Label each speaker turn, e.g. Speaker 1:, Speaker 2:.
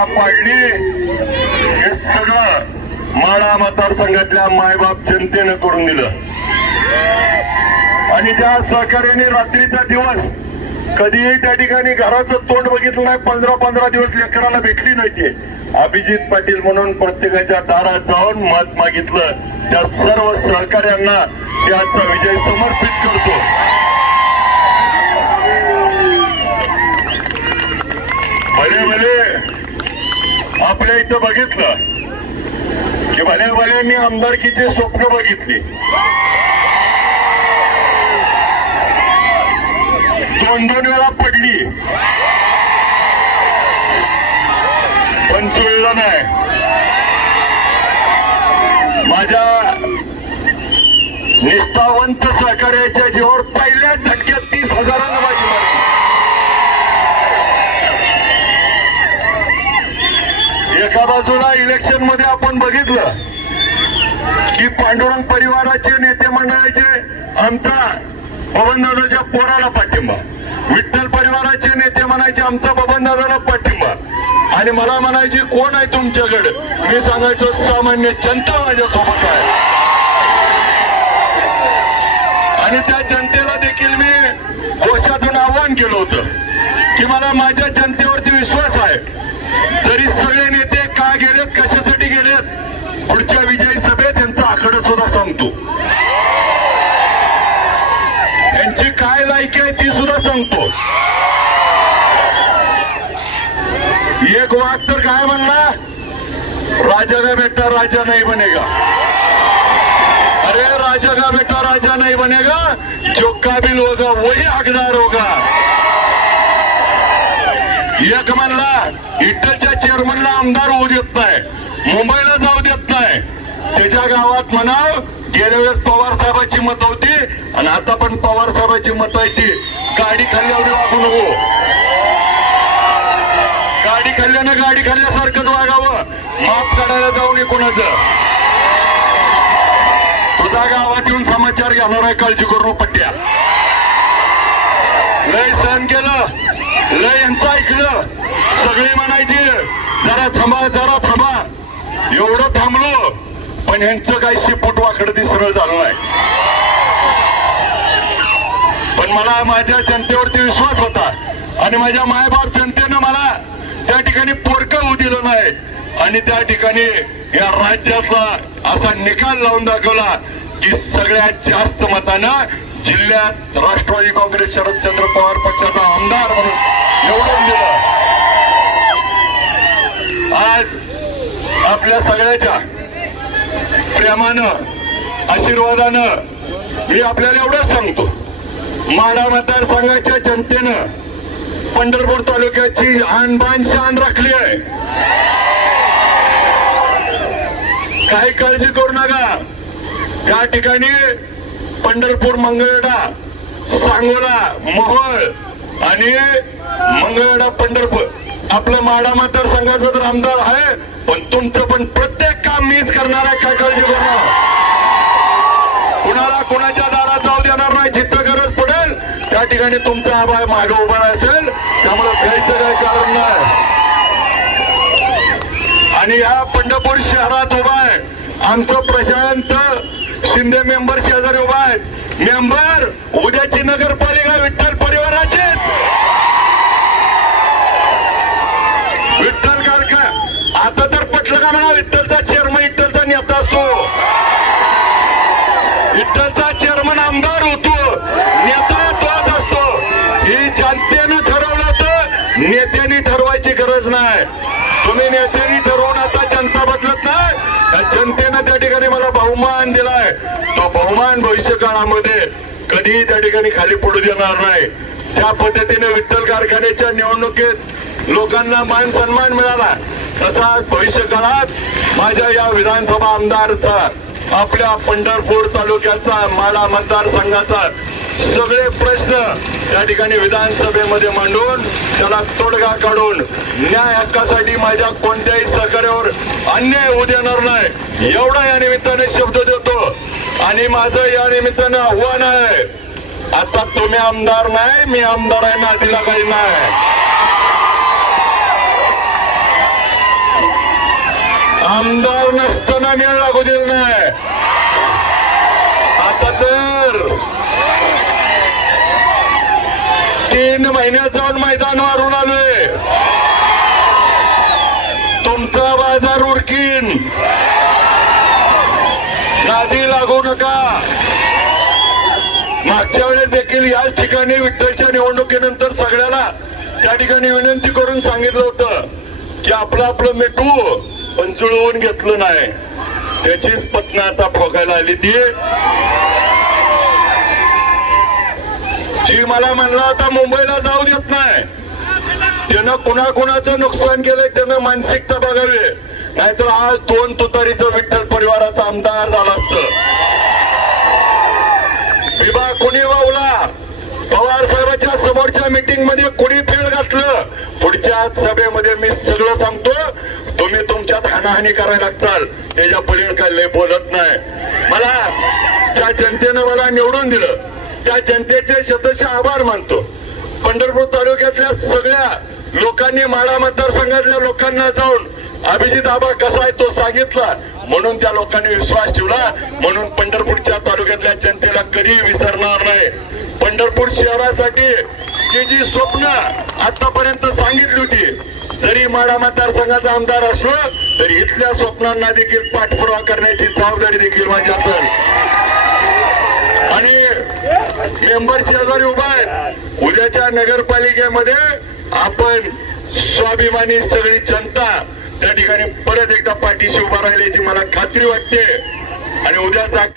Speaker 1: का पाडली हे सगळं माळा मतदारसंघातल्या मायबाप जनतेनं करून दिलं. आणि त्या सहकार्याने रात्रीचा दिवस कधीही त्या ठिकाणी घराचं तोंड बघितलं नाही पंधरा पंधरा दिवस लेकराला भेटली नाहीये अभिजित पाटील म्हणून प्रत्येकाच्या दारात जाऊन मत मागितलं. त्या सर्व सहकार्यांना त्याचा विजय समर्पित करतो. आपल्या इथं बघितलं. की भल्याभल्यांनी आमदारकीचे स्वप्न बघितली. दोन दोन वेळा पडली. पण चुळलं नाही. माझ्या निष्ठावंत सहकार्याच्या जीवावर पहिल्या झटक्यात तीस हजारांना माझी मारली एका बाजूला इलेक्शनमध्ये आपण बघितलं की पांडुरंग परिवाराचे नेते मंडळाचे आमचा बबनदादाच्या पोराला पाठिंबा. विठ्ठल परिवाराचे नेते म्हणायचे आमचा बबनदादाला पाठिंबा. आणि मला म्हणायचे कोण आहे तुमच्याकडे? मी सांगायचो सामान्य जनता माझ्यासोबत आहे. आणि त्या जनतेला देखील मी कोशातून आवाहन केलं होतं की मला माझ्या जनतेवरती विश्वास आहे जरी सगळे नेते का गेलेत कशासाठी गेलेत पुढच्या विजयी सभेत यांचा आकडा सुद्धा सांगतो यांची काय लायकी आहे एक वाघ तर काय म्हणला? राजा का बेटा राजा नाही बनेगा. अरे राजा का बेटा राजा नाही बनेगा. जो काबिल होगा वही हकदार होगा. एक म्हणला इटलच्या चेअरमनला आमदार होऊ देत नाही. मुंबईला जाऊ देत नाही. त्याच्या गावात म्हणाव गेल्या वेळेस पवार साहेबांची मत होती आणि आता पण पवार साहेबांची मत आहे ती. गाडी खाल्ल्यावर वागू नको. गाडी खाल्ल्यानं गाडी खाल्ल्यासारखंच वागावं. माफ काढायला जाऊ नये कोणाचं. तुझा गावात येऊन समाचार घेणार आहे काळजी करू पट्ट्या. लय सहन केलं. लय यांचं ऐकलं. सगळी म्हणायची जरा थांबा जरा थांबा. एवढं थांबलो. पण यांचं काही शिपूट वाकडं ती सरळ झालं नाही. पण मला माझ्या जनतेवरती विश्वास होता आणि माझ्या मायबाप जनतेनं मला त्या ठिकाणी पोरकं होऊ दिलं नाही. आणि त्या ठिकाणी या राज्यातला असा निकाल लावून दाखवला की सगळ्यात जास्त मतानं जिल्ह्यात राष्ट्रवादी काँग्रेस शरदचंद्र पवार पक्षाचा आमदार म्हणून निवडून दिलं. आज आपल्या सगळ्याच्या प्रेमानं आशीर्वादानं मी आपल्याला एवढंच सांगतो. माडा मतदारसंघाच्या जनतेनं पंढरपूर तालुक्याची आणबाण शान राखली आहे. काही काळजी करू नका. या ठिकाणी पंढरपूर मंगळवेढा सांगोला मोहोळ आणि मंगळवेढा पंढरपूर आपलं माडा मतदारसंघाचा तर आमदार आहे पण तुमचं पण प्रत्येक काम मीच करणार आहे काय काळजी करू कुणाला कुणाच्या दारात जाऊ देणार नाही जिथं गरज पडेल त्या ठिकाणी तुमचा आबाय मागे उभा असेल त्यामुळे भ्यायचं काही कारण नाही. आणि या पंढरपूर शहरात उभा आहे आमचं प्रशांत शिंदे मेंबर शेजारी उभा आहे. मेंबर उद्याची नगरपालिका विठ्ठल परिवाराचीच. आता तर पटलं का म्हणा विठ्ठलचा चेअरमन विठ्ठलचा नेता असतो. विठ्ठलचा चेअरमन आमदार होतो. नेता तोच असतो. ही जनतेनं ठरवलं तर नेत्यांनी ठरवायची गरज नाही. तुम्ही नेत्यांनी ठरवून आता जनता बदलत नाही. जनतेनं त्या ठिकाणी मला बहुमान दिलाय. तो बहुमान भविष्य काळामध्ये कधीही त्या ठिकाणी खाली पडू देणार नाही. ज्या पद्धतीने विठ्ठल कारखान्याच्या निवडणुकीत लोकांना मान सन्मान मिळाला तसा भविष्य काळात माझ्या या विधानसभा आमदारचा आपल्या पंढरपूर तालुक्याचा माडा मतदारसंघाचा सगळे प्रश्न या ठिकाणी विधानसभेमध्ये मांडून त्याला तोडगा काढून न्याय हक्कासाठी माझ्या कोणत्याही सहकार्यावर अन्याय होऊ देणार नाही. एवढा या निमित्ताने शब्द देतो. आणि माझं या निमित्तानं आव्हान आहे. आता तुम्ही आमदार नाही मी आमदार आहे ना दिला काही नाही. आमदार नसताना मेळ लागू दिला नाही. आता तर तीन महिन्यात जाऊन मैदान मारून आलोय. तुमचा बाजार उरकीन. नादी लागू नका. मागच्या वेळेस देखील याच ठिकाणी विठ्ठलच्या निवडणुकीनंतर सगळ्याला त्या ठिकाणी विनंती करून सांगितलं होतं की आपलं आपलं मिठू पण जुळवून घेतलं नाही. त्याचीच पत्नी आता भोगायला आली. ती जी मला म्हणला होता मुंबईला जाऊ देत नाही. त्यानं कुणाकुणाचं नुकसान केलंय त्यानं मानसिकता बघावी. नाहीतर आज दोन तुतारीचं विठ्ठल परिवाराचा आमदार झाला असतं. विभाग कोणी वावला? पवार साहेबांच्या समोरच्या मीटिंगमध्ये कुणी फेल घातलं? पुढच्या सभेमध्ये मी सगळं सांगतो तुम्ही तुमच्यात हानाहानी करायला लागताल. त्याच्या पलीकडे काय लय बोलत नाही. मला त्या जनतेनं मला निवडून दिलं. त्या जनतेचे शतश आभार मानतो. पंढरपूर तालुक्यातल्या सगळ्या लोकांनी माळा मतदारसंघातल्या लोकांना जाऊन अभिजित आबा कसा आहे तो सांगितला. म्हणून त्या लोकांनी विश्वास ठेवला. म्हणून पंढरपूरच्या तालुक्यातल्या जनतेला कधी विसरणार नाही. पंढरपूर शहरासाठी जी जी स्वप्न आतापर्यंत सांगितली होती जरी माडा मतदारसंघाचा आमदार असलो तरी इथल्या स्वप्नांना देखील पाठपुरावा करण्याची जबाबदारी देखील माझी असेल आणि मेंबर शेजारी उभा आहे. उद्याच्या नगरपालिकेमध्ये आपण स्वाभिमानी सगळी जनता त्या ठिकाणी परत एकदा पाठीशी उभा राहिल्याची मला खात्री वाटते. आणि उद्याचा